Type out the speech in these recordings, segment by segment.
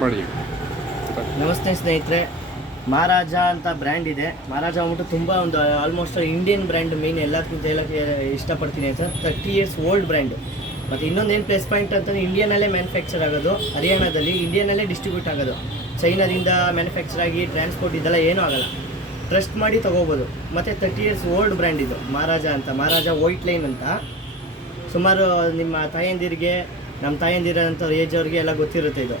ಮಾಡಿ. ನಮಸ್ತೆ ಸ್ನೇಹಿತರೆ, ಮಹಾರಾಜ ಅಂತ ಬ್ರ್ಯಾಂಡ್ ಇದೆ. ಮಹಾರಾಜ ಅಂದ್ಬಿಟ್ಟು ತುಂಬ ಒಂದು ಆಲ್ಮೋಸ್ಟ್ ಇಂಡಿಯನ್ ಬ್ರ್ಯಾಂಡ್ ಮೇನ್ ಎಲ್ಲದಕ್ಕಿಂತ ಹೇಳೋಕ್ಕೆ ಇಷ್ಟಪಡ್ತೀನಿ ಸರ್. 30 years old brand. ಮತ್ತು ಇನ್ನೊಂದೇನು ಪ್ಲಸ್ ಪಾಯಿಂಟ್ ಅಂತಂದರೆ ಇಂಡಿಯಾನಲ್ಲೇ ಮ್ಯಾನುಫ್ಯಾಕ್ಚರ್ ಆಗೋದು, ಹರಿಯಾಣದಲ್ಲಿ ಇಂಡಿಯಾನಲ್ಲೇ ಡಿಸ್ಟ್ರಿಬ್ಯೂಟ್ ಆಗೋದು. ಚೈನಾದಿಂದ ಮ್ಯಾನುಫ್ಯಾಕ್ಚರ್ ಆಗಿ ಟ್ರಾನ್ಸ್ಪೋರ್ಟ್ ಇದೆಲ್ಲ ಏನೂ ಆಗೋಲ್ಲ, ಟ್ರಸ್ಟ್ ಮಾಡಿ ತೊಗೋಬೋದು. ಮತ್ತು 30 years ಓಲ್ಡ್ ಬ್ರ್ಯಾಂಡ್ ಇದು ಮಹಾರಾಜ ಅಂತ. ಮಹಾರಾಜ ವೈಟ್ ಲೈನ್ ಅಂತ. ಸುಮಾರು ನಿಮ್ಮ ತಾಯಂದಿರಿಗೆ, ನಮ್ಮ ತಾಯಂದಿರೋಂಥವ್ರ ಏಜ್ ಅವ್ರಿಗೆ ಎಲ್ಲ ಗೊತ್ತಿರುತ್ತೆ ಇದು.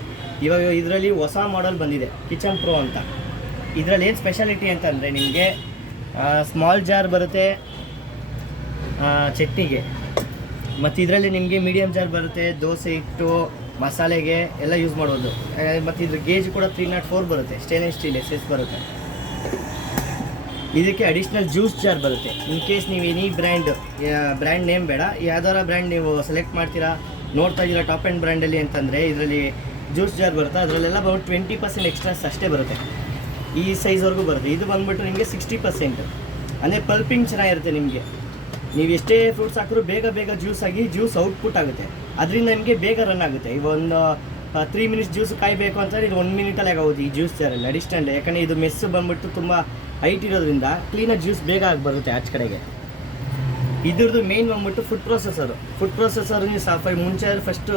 ಇವಾಗ ಇದರಲ್ಲಿ ಹೊಸ ಮಾಡೆಲ್ ಬಂದಿದೆ, ಕಿಚನ್ ಪ್ರೋ ಅಂತ. ಇದರಲ್ಲಿ ಏನು ಸ್ಪೆಷಾಲಿಟಿ ಅಂತಂದರೆ ನಿಮಗೆ ಸ್ಮಾಲ್ ಜಾರ್ ಬರುತ್ತೆ ಚಟ್ನಿಗೆ, ಮತ್ತು ಇದರಲ್ಲಿ ನಿಮಗೆ ಮೀಡಿಯಮ್ ಜಾರ್ ಬರುತ್ತೆ ದೋಸೆ ಹಿಟ್ಟು ಮಸಾಲೆಗೆ ಎಲ್ಲ ಯೂಸ್ ಮಾಡ್ಬೋದು. ಮತ್ತು ಇದ್ರ ಗೇಜ್ ಕೂಡ 304 ಬರುತ್ತೆ, ಸ್ಟೇನ್ಲೆಸ್ ಸ್ಟೀಲ್ SS ಬರುತ್ತೆ. ಇದಕ್ಕೆ ಅಡಿಷ್ನಲ್ ಜ್ಯೂಸ್ ಜಾರ್ ಬರುತ್ತೆ. ಇನ್ ಕೇಸ್ ನೀವು ಎನಿ ಬ್ರ್ಯಾಂಡ್ ನೇಮ್ ಬೇಡ, ಯಾವ್ದಾರ ಬ್ರ್ಯಾಂಡ್ ನೀವು ಸೆಲೆಕ್ಟ್ ಮಾಡ್ತೀರಾ ನೋಡ್ತಾ ಇದ್ದೀರಾ ಟಾಪ್ ಆ್ಯಂಡ್ ಬ್ರ್ಯಾಂಡಲ್ಲಿ ಅಂತಂದರೆ ಇದರಲ್ಲಿ ಜ್ಯೂಸ್ ಜಾರ್ ಬರುತ್ತೆ. ಅದರಲ್ಲೆಲ್ಲ ಬಂದ್ಬಿಟ್ಟು 20% ಎಕ್ಸ್ಟ್ರಾಸ್ ಅಷ್ಟೇ ಬರುತ್ತೆ. ಈ ಸೈಜ್ವರೆಗೂ ಬರುತ್ತೆ. ಇದು ಬಂದುಬಿಟ್ಟು ನಿಮಗೆ 60%. ಅಂದರೆ ಪಲ್ಪಿಂಗ್ ಚೆನ್ನಾಗಿರುತ್ತೆ. ನಿಮಗೆ ನೀವು ಎಷ್ಟೇ ಫ್ರೂಟ್ಸ್ ಹಾಕಿದ್ರು ಬೇಗ ಜ್ಯೂಸ್ ಆಗಿ ಜ್ಯೂಸ್ ಔಟ್ಪುಟ್ ಆಗುತ್ತೆ. ಅದರಿಂದ ನಿಮಗೆ ಬೇಗ ರನ್ ಆಗುತ್ತೆ. ಈಗ ಒಂದು 3 minutes ಜ್ಯೂಸ್ ಕಾಯಬೇಕು ಅಂತಂದರೆ ಇದು 1 minute ಆಗೋದು ಈ ಜ್ಯೂಸ್ ಜಾರಲ್ಲಿ ಅಡಿಷ್ನಲ್. ಯಾಕಂದರೆ ಇದು ಮೆಸ್ಸು ಬಂದುಬಿಟ್ಟು ತುಂಬ ಹೈಟ್ ಇರೋದ್ರಿಂದ ಕ್ಲೀನಾಗಿ ಜ್ಯೂಸ್ ಬೇಗ ಆಗಿ ಬರುತ್ತೆ ಆಚೆ ಕಡೆಗೆ. ಇದ್ರದ್ದು ಮೇನ್ ಬಂದ್ಬಿಟ್ಟು ಫುಡ್ ಪ್ರೊಸೆಸರ್ ನೀವು ಮುಂಚೆ ಫಸ್ಟು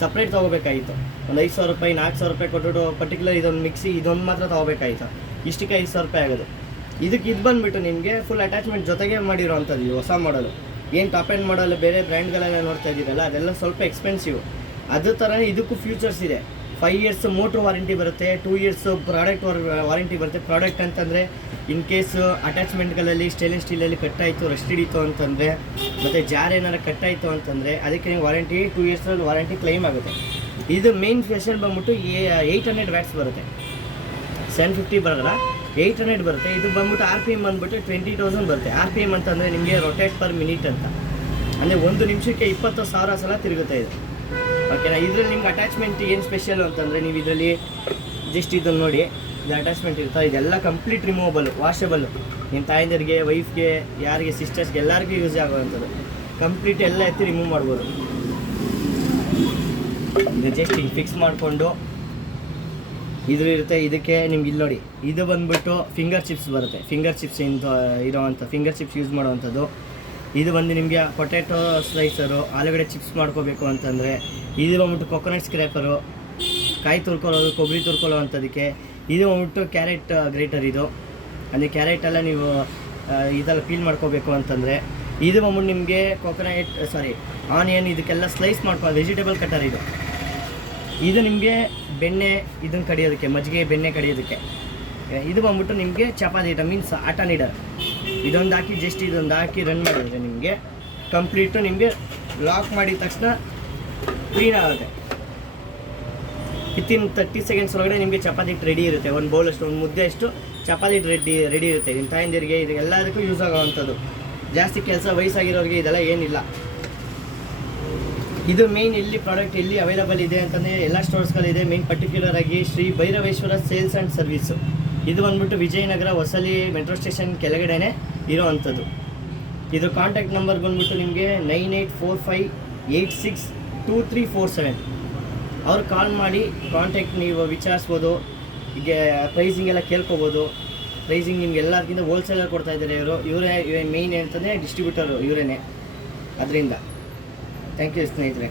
ಸಪ್ರೇಟ್ ತೊಗೋಬೇಕಾಗಿತ್ತು. ಒಂದು 5,000 ರೂಪಾಯಿ 4,000 ರೂಪಾಯಿ ಕೊಟ್ಟು ಪರ್ಟಿಕ್ಯುಲರ್ ಇದೊಂದು ಮಿಕ್ಸಿ ಇದೊಂದು ಮಾತ್ರ ತೊಗೋಬೇಕಾಗಿತ್ತು. ಇಷ್ಟಕ್ಕೆ 5,000 ರೂಪಾಯಿ ಆಗೋದು. ಇದು ಬಂದುಬಿಟ್ಟು ನಿಮಗೆ ಫುಲ್ ಅಟ್ಯಾಚ್ಮೆಂಟ್ ಜೊತೆಗೆ ಮಾಡಿರೋವಂಥದ್ದು. ಇದು ಹೊಸ ಮಾಡಲು ಏನು ಟಾಪ್ ಆ್ಯಂಡ್ ಮಾಡಲು ಬೇರೆ ಬ್ರ್ಯಾಂಡ್ಗಳೆಲ್ಲ ನೋಡ್ತಾ ಇದ್ದೀರಲ್ಲ ಅದೆಲ್ಲ ಸ್ವಲ್ಪ ಎಕ್ಸ್ಪೆನ್ಸಿವ್. ಅದೇ ಥರನೇ ಇದಕ್ಕೂ ಫ್ಯೂಚರ್ಸ್ ಇದೆ. 5 years ಮೋಟ್ರ್ ವಾರಂಟಿ ಬರುತ್ತೆ, 2 years ಪ್ರಾಡಕ್ಟ್ ವಾರಂಟಿ ಬರುತ್ತೆ. ಪ್ರಾಡಕ್ಟ್ ಅಂತಂದರೆ ಇನ್ ಕೇಸ್ ಅಟ್ಯಾಚ್ಮೆಂಟ್ಗಳಲ್ಲಿ ಸ್ಟೇನ್ಲೆಸ್ ಸ್ಟೀಲಲ್ಲಿ ಕಟ್ಟಾಯಿತು, ರಸ್ಟ್ ಹಿಡಿತು ಅಂತಂದರೆ, ಮತ್ತು ಜಾರ್ ಏನಾರು ಕಟ್ಟಾಯಿತು ಅಂತಂದರೆ ಅದಕ್ಕೆ ನೀವು ವಾರಂಟಿ 2 years ವಾರಂಟಿ ಕ್ಲೈಮ್ ಆಗುತ್ತೆ. ಇದು ಮೇನ್ ಫೆಷನ್ ಬಂದ್ಬಿಟ್ಟು 800 watts ಬರುತ್ತೆ, 750 ಬರೋಲ್ಲ, 800 ಬರುತ್ತೆ. ಇದು ಬಂದ್ಬಿಟ್ಟು RPM ಬಂದ್ಬಿಟ್ಟು 20,000 ಬರುತ್ತೆ. RPM ಅಂತಂದರೆ ನಿಮಗೆ ರೊಟೇಟ್ ಪರ್ ಮಿನಿಟ್ ಅಂತ, ಅಂದರೆ 1 ನಿಮಿಷಕ್ಕೆ 20,000 ಸಲ ತಿರುಗುತ್ತೆ ಇದು. ಓಕೆನಾ. ಇದರಲ್ಲಿ ನಿಮ್ಗೆ ಅಟ್ಯಾಚ್ಮೆಂಟ್ ಏನು ಸ್ಪೆಷಲ್ ಅಂತಂದರೆ ನೀವು ಇದರಲ್ಲಿ ಜಸ್ಟ್ ಇದನ್ನು ನೋಡಿ, ಇದು ಅಟ್ಯಾಚ್ಮೆಂಟ್ ಇರ್ತಾ, ಇದೆಲ್ಲ ಕಂಪ್ಲೀಟ್ ರಿಮೂವಬಲ್ಲು, ವಾಷಬಲ್ಲು. ನಿಮ್ಮ ತಾಯಂದಿರಿಗೆ, ವೈಫ್ಗೆ, ಯಾರಿಗೆ ಸಿಸ್ಟರ್ಸ್ಗೆ ಎಲ್ಲರಿಗೂ ಯೂಸ್ ಆಗುವಂಥದ್ದು. ಕಂಪ್ಲೀಟ್ ಎಲ್ಲ ಎತ್ತಿ ರಿಮೂವ್ ಮಾಡ್ಬೋದು. ಇದು ಜಸ್ಟ್ ಹಿಂಗೆ ಫಿಕ್ಸ್ ಮಾಡಿಕೊಂಡು ಇದ್ರ ಇರುತ್ತೆ. ಇದಕ್ಕೆ ನಿಮ್ಗೆ ಇಲ್ಲಿ ನೋಡಿ, ಇದು ಬಂದುಬಿಟ್ಟು ಫಿಂಗರ್ ಚಿಪ್ಸ್ ಬರುತ್ತೆ. ಫಿಂಗರ್ ಚಿಪ್ಸ್ ಇರೋವಂಥ ಫಿಂಗರ್ ಚಿಪ್ಸ್ ಯೂಸ್ ಮಾಡೋವಂಥದ್ದು. ಇದು ಬಂದು ನಿಮಗೆ ಪೊಟ್ಯಾಟೊ ಸ್ಲೈಸರು, ಆಲೂಗಡ್ಡೆ ಚಿಪ್ಸ್ ಮಾಡ್ಕೋಬೇಕು ಅಂತಂದರೆ. ಇದು ಬಂದ್ಬಿಟ್ಟು ಕೊಕೊನಟ್ ಸ್ಕ್ರ್ಯಾಪರು, ಕಾಯಿ ತುರ್ಕೊಳ್ಳೋದು, ಕೊಬ್ಬರಿ ತುರ್ಕೊಳ್ಳೋ ಅಂಥದಕ್ಕೆ. ಇದು ಬಂದ್ಬಿಟ್ಟು ಕ್ಯಾರೆಟ್ ಗ್ರೇಟರ್. ಇದು ಅಂದರೆ ಕ್ಯಾರೆಟೆಲ್ಲ ನೀವು ಇದೆಲ್ಲ ಪೀಲ್ ಮಾಡ್ಕೋಬೇಕು ಅಂತಂದರೆ. ಇದು ಬಂದ್ಬಿಟ್ಟು ನಿಮಗೆ ಆನಿಯನ್ ಇದಕ್ಕೆಲ್ಲ ಸ್ಲೈಸ್ ಮಾಡ್ಕೊಂಡು ವೆಜಿಟೇಬಲ್ ಕಟ್ಟರ್. ಇದು ನಿಮಗೆ ಬೆಣ್ಣೆ ಇದನ್ನು ಕಡಿಯೋದಕ್ಕೆ, ಮಜ್ಜಿಗೆ ಬೆಣ್ಣೆ ಕಡಿಯೋದಕ್ಕೆ. ಇದು ಬಂದ್ಬಿಟ್ಟು ನಿಮಗೆ ಚಪಾತಿ ಮೀನ್ಸ್ ಆಟ ನೀಡರ್. ಇದೊಂದು ಹಾಕಿ ಜಸ್ಟ್ ಇದೊಂದು ಹಾಕಿ ರನ್ ಮಾಡಿದ್ರೆ ನಿಮಗೆ ಕಂಪ್ಲೀಟು ನಿಮಗೆ ಲಾಕ್ ಮಾಡಿದ ತಕ್ಷಣ ಕ್ಲೀನ್ ಆಗುತ್ತೆ. ವಿತಿನ್ 30 seconds ಒಳಗಡೆ ನಿಮಗೆ ಚಪಾತಿ ರೆಡಿ ಇರುತ್ತೆ. ಒಂದು ಬೌಲಷ್ಟು, ಒಂದು ಮುದ್ದೆ ಅಷ್ಟು ಚಪಾತಿ ರೆಡಿ ಇರುತ್ತೆ. ನಿಮ್ಮ ತಾಯಂದಿರಿಗೆ ಇದು ಎಲ್ಲದಕ್ಕೂ ಯೂಸ್ ಆಗೋವಂಥದ್ದು. ಜಾಸ್ತಿ ಕೆಲಸ ವಯಸ್ಸಾಗಿರೋರಿಗೆ ಇದೆಲ್ಲ ಏನಿಲ್ಲ. ಇದು ಮೇನ್ ಎಲ್ಲಿ ಪ್ರಾಡಕ್ಟ್ ಎಲ್ಲಿ ಅವೈಲಬಲ್ ಇದೆ ಅಂತಂದರೆ ಎಲ್ಲ ಸ್ಟೋರ್ಸ್ಗಳಿದೆ. ಮೇನ್ ಪರ್ಟಿಕ್ಯುಲರ್ ಆಗಿ Shri Bhairaveshwara sales and service. ಇದು ಬಂದ್ಬಿಟ್ಟು ವಿಜಯನಗರ ಹೊಸಲಿ ಮೆಟ್ರೋ ಸ್ಟೇಷನ್ ಕೆಳಗಡೆನೇ ಇರೋವಂಥದ್ದು. ಇದು ಕಾಂಟ್ಯಾಕ್ಟ್ ನಂಬರ್ ಬಂದ್ಬಿಟ್ಟು ನಿಮಗೆ 9845862347. ಅವ್ರು ಕಾಲ್ ಮಾಡಿ ಕಾಂಟ್ಯಾಕ್ಟ್ ನೀವು ವಿಚಾರಿಸ್ಬೋದು. ಈಗ ಪ್ರೈಸಿಂಗ್ ಎಲ್ಲ ಕೇಳ್ಕೊಬೋದು. ಪ್ರೈಸಿಂಗ್ ನಿಮ್ಗೆ ಎಲ್ಲದಕ್ಕಿಂತ ಹೋಲ್ಸೇಲರ್ ಕೊಡ್ತಾ ಇದ್ದಾರೆ ಇವರೇ ಮೇಯ್ನ್ ಅಂತಂದರೆ ಡಿಸ್ಟ್ರಿಬ್ಯೂಟರು ಇವರೇನೆ. ಅದರಿಂದ ಥ್ಯಾಂಕ್ ಯು ಸ್ನೇಹಿತರೆ.